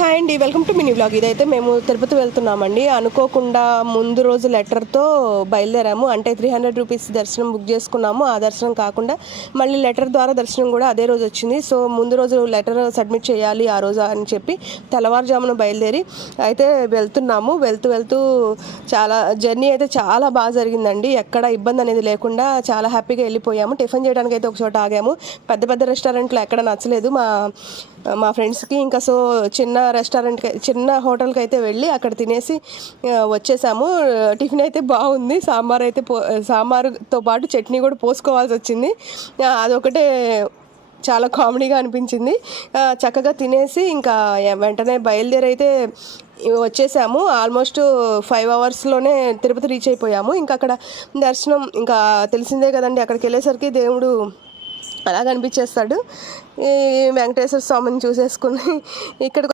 Hi అండి, welcome to mini vlog. ఇదైతే మేము తిరుపతి వెళ్తున్నామండి. అనుకోకుండా ముందు రోజు లెటర్తో బయలుదేరాము. అంటే 300 రూపీస్ దర్శనం బుక్ చేసుకున్నాము. ఆ దర్శనం కాకుండా మళ్ళీ లెటర్ ద్వారా దర్శనం కూడా అదే రోజు వచ్చింది. సో ముందు రోజు లెటర్ సబ్మిట్ చేయాలి ఆ రోజు అని చెప్పి తెల్లవారుజామున బయలుదేరి అయితే వెళ్తున్నాము. వెళ్తూ చాలా జర్నీ అయితే చాలా బాగా జరిగిందండి. ఎక్కడ ఇబ్బంది అనేది లేకుండా చాలా హ్యాపీగా వెళ్ళిపోయాము. టిఫిన్ చేయడానికి అయితే ఒక చోట ఆగాము. పెద్ద పెద్ద రెస్టారెంట్లో ఎక్కడ నచ్చలేదు మా ఫ్రెండ్స్కి. ఇంకా సో చిన్న రెస్టారెంట్కి, చిన్న హోటల్కి అయితే వెళ్ళి అక్కడ తినేసి వచ్చేసాము. టిఫిన్ అయితే బాగుంది. సాంబారుతో పాటు చట్నీ కూడా పోసుకోవాల్సి వచ్చింది. అదొకటే చాలా కామెడీగా అనిపించింది. చక్కగా తినేసి ఇంకా వెంటనే బయలుదేరైతే వచ్చేసాము. ఆల్మోస్ట్ 5 అవర్స్లోనే తిరుపతి రీచ్ అయిపోయాము. ఇంకా అక్కడ దర్శనం ఇంకా తెలిసిందే కదండి. అక్కడికి వెళ్ళేసరికి దేవుడు అలా కనిపించేస్తాడు. ఈ వెంకటేశ్వర స్వామిని చూసేసుకుని ఇక్కడ